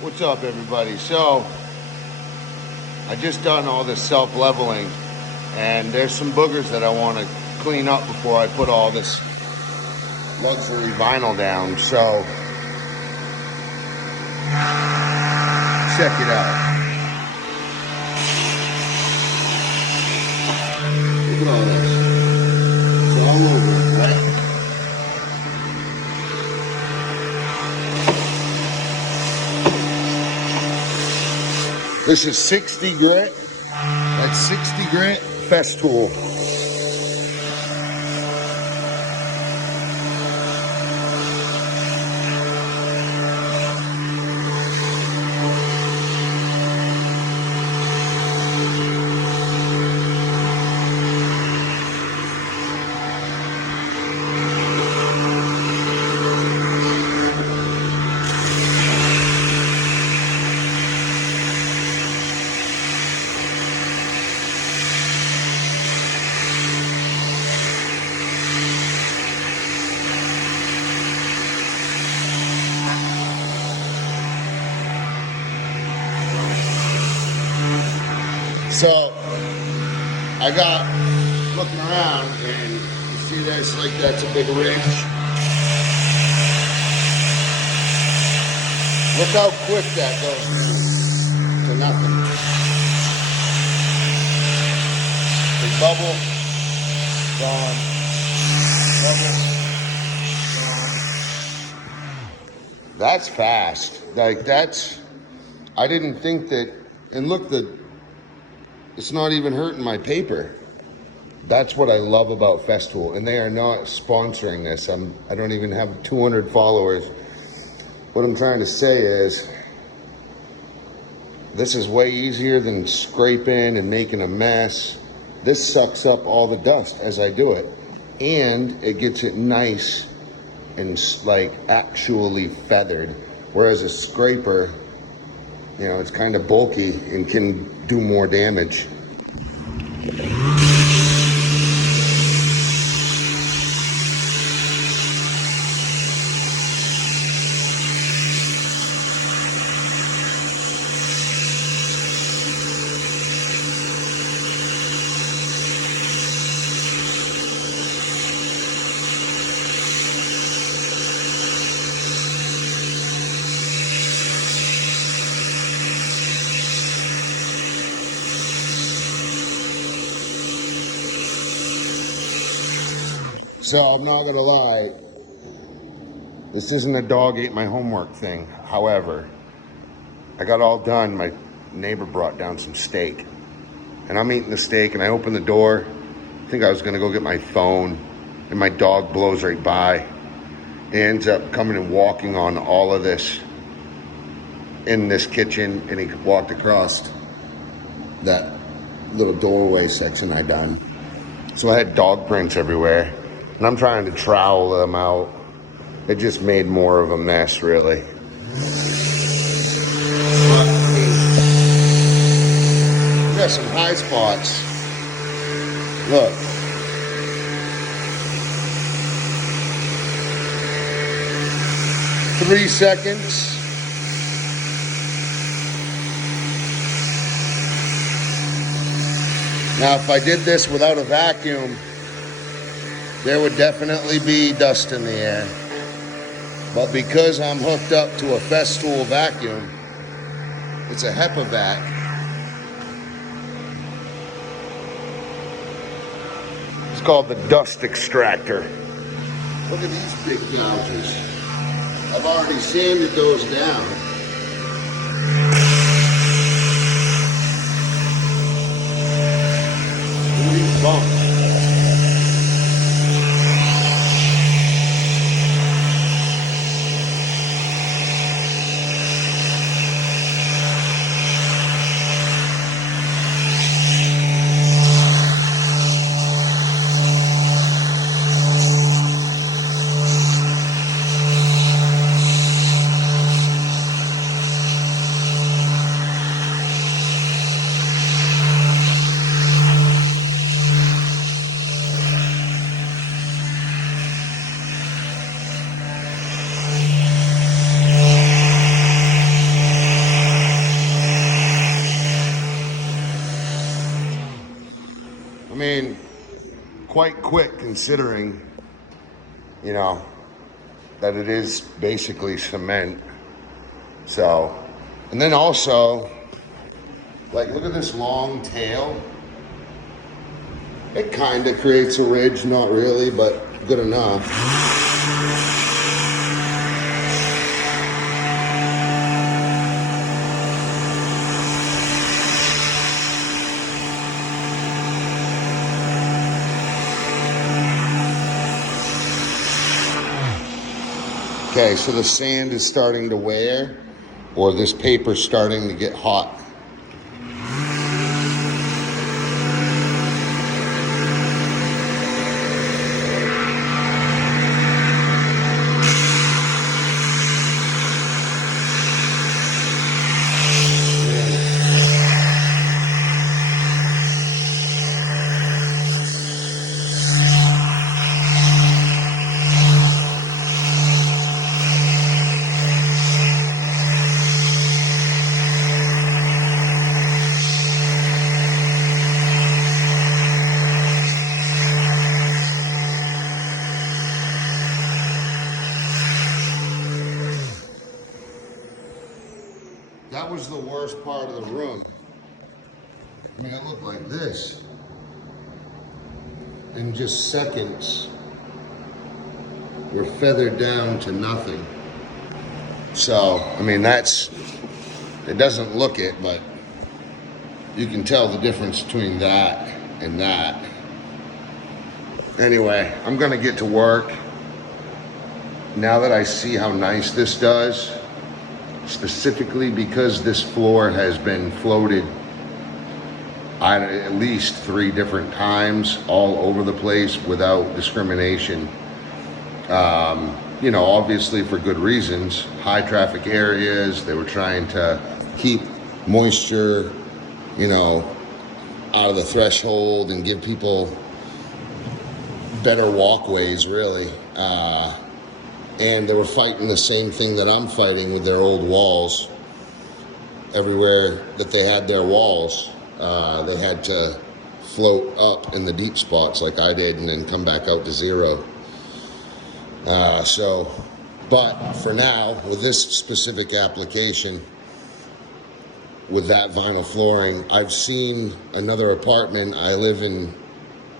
What's up, everybody? So I just done all this self-leveling, and there's some boogers that I want to clean up before I put all this luxury vinyl down. So check it out. Look at all this. It's all over, right? This is 60 grit. That's 60 grit Festool. So I got looking around, and you see this, like that's a big ridge. Look how quick that goes to nothing. Big bubble, gone. Bubble, gone. That's fast. Like that's, I didn't think that, and look, it's not even hurting my paper. That's what I love about Festool, and they are not sponsoring this. I don't even have 200 followers. What I'm trying to say is, this is way easier than scraping and making a mess. This sucks up all the dust as I do it, and it gets it nice and like actually feathered. Whereas a scraper, you know, it's kind of bulky and can do more damage. So I'm not gonna lie, this isn't a dog ate my homework thing. However, I got all done. My neighbor brought down some steak, and I'm eating the steak, and I open the door. I think I was gonna go get my phone, and my dog blows right by. He ends up coming and walking on all of this in this kitchen, and he walked across that little doorway section I done. So I had dog prints everywhere. And I'm trying to trowel them out. It just made more of a mess, really. Got some high spots. Look. Three seconds. Now, if I did this without a vacuum, there would definitely be dust in the air. But because I'm hooked up to a Festool vacuum, it's a HEPA vac. It's called the dust extractor. Look at these big gouges. I've already sanded those down. Look at these bumps. mean, quite quick considering, you know, that it is basically cement. So, and then also, like, look at this long tail. It kind of creates a ridge, not really, but good enough. Okay, so the sand is starting to wear, or this paper's starting to get hot. That was the worst part of the room. I mean, it looked like this. In just seconds, we're feathered down to nothing. So, I mean, it doesn't look it, but you can tell the difference between that and that. Anyway, I'm gonna get to work. Now that I see how nice this does, specifically because this floor has been floated at least 3 different times all over the place without discrimination. You know, obviously for good reasons. High traffic areas, they were trying to keep moisture, you know, out of the threshold and give people better walkways, really. And they were fighting the same thing that I'm fighting with their old walls. Everywhere that they had their walls, they had to float up in the deep spots like I did and then come back out to zero. But for now, with this specific application, with that vinyl flooring, I've seen another apartment. I live in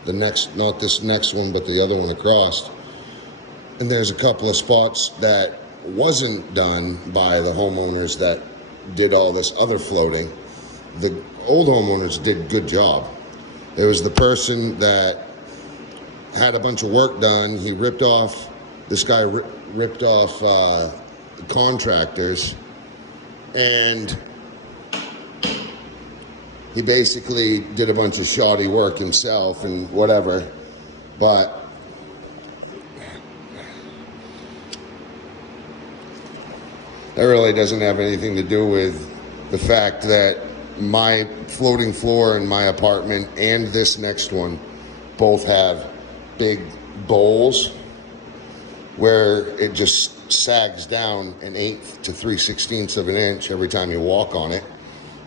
the next, not this next one, but the other one across. And there's a couple of spots that wasn't done by the homeowners that did all this other floating. The old homeowners did a good job. It was the person that had a bunch of work done. He ripped off, this guy ripped off contractors, and he basically did a bunch of shoddy work himself and whatever. But that really doesn't have anything to do with the fact that my floating floor in my apartment and this next one both have big bowls where it just sags down 1/8 to 3/16 of an inch every time you walk on it.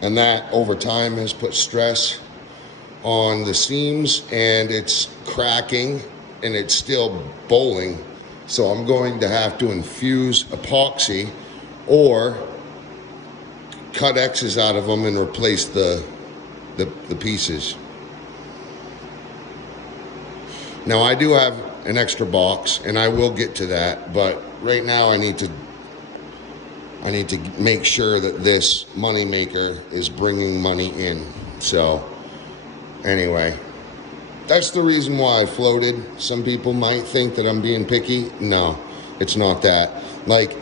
And that over time has put stress on the seams, and it's cracking and it's still bowling. So I'm going to have to infuse epoxy or cut X's out of them and replace the pieces. Now I do have an extra box, and I will get to that, but right now I need to make sure that this money maker is bringing money in. So anyway, that's the reason why I floated. Some people might think that I'm being picky. No, it's not that. Like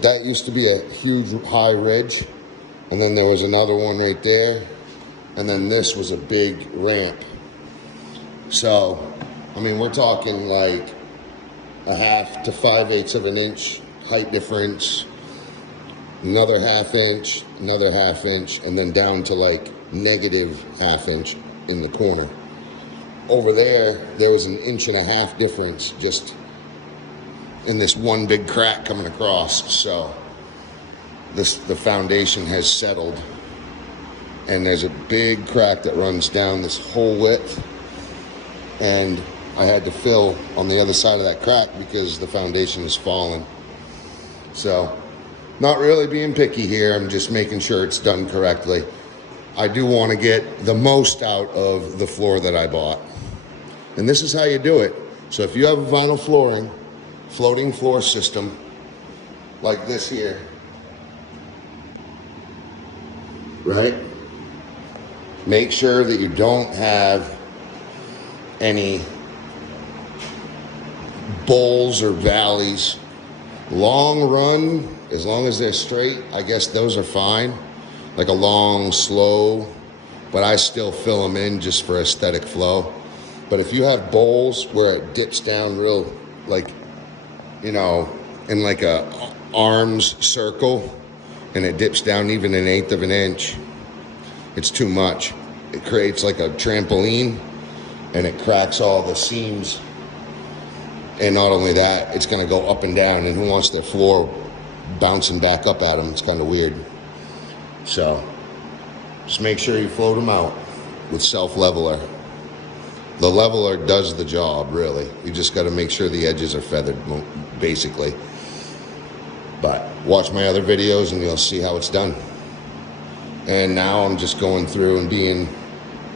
that used to be a huge high ridge, and then there was another one right there, and then this was a big ramp. So, I mean, we're talking like 1/2 to 5/8 of an inch height difference, another 1/2 inch, another 1/2 inch, and then down to like negative 1/2 inch in the corner. Over there was 1.5 inch difference just in this one big crack coming across. So the foundation has settled. and there's a big crack that runs down this whole width, and I had to fill on the other side of that crack because the foundation is falling. So, not really being picky here, I'm just making sure it's done correctly. I do want to get the most out of the floor that I bought. And this is how you do it. So if you have a vinyl flooring, floating floor system, like this here, right? Make sure that you don't have any bowls or valleys. Long run, as long as they're straight, I guess those are fine. Like a long, slow, but I still fill them in just for aesthetic flow. But if you have bowls where it dips down real, like, you know, in like a arms circle, and it dips down even 1/8 of an inch, it's too much. It creates like a trampoline, and it cracks all the seams. And not only that, it's gonna go up and down, and who wants their floor bouncing back up at them? It's kind of weird. So just make sure you float them out with self-leveler. The leveler does the job, really. You just got to make sure the edges are feathered, basically. But watch my other videos and you'll see how it's done. And now I'm just going through and being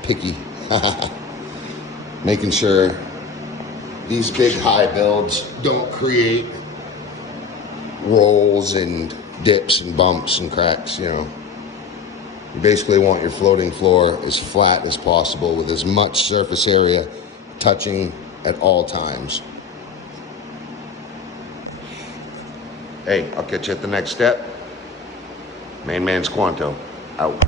picky. Making sure these big high builds don't create rolls and dips and bumps and cracks, you know. You basically want your floating floor as flat as possible with as much surface area touching at all times. Hey, I'll catch you at the next step. Main man Squanto, out.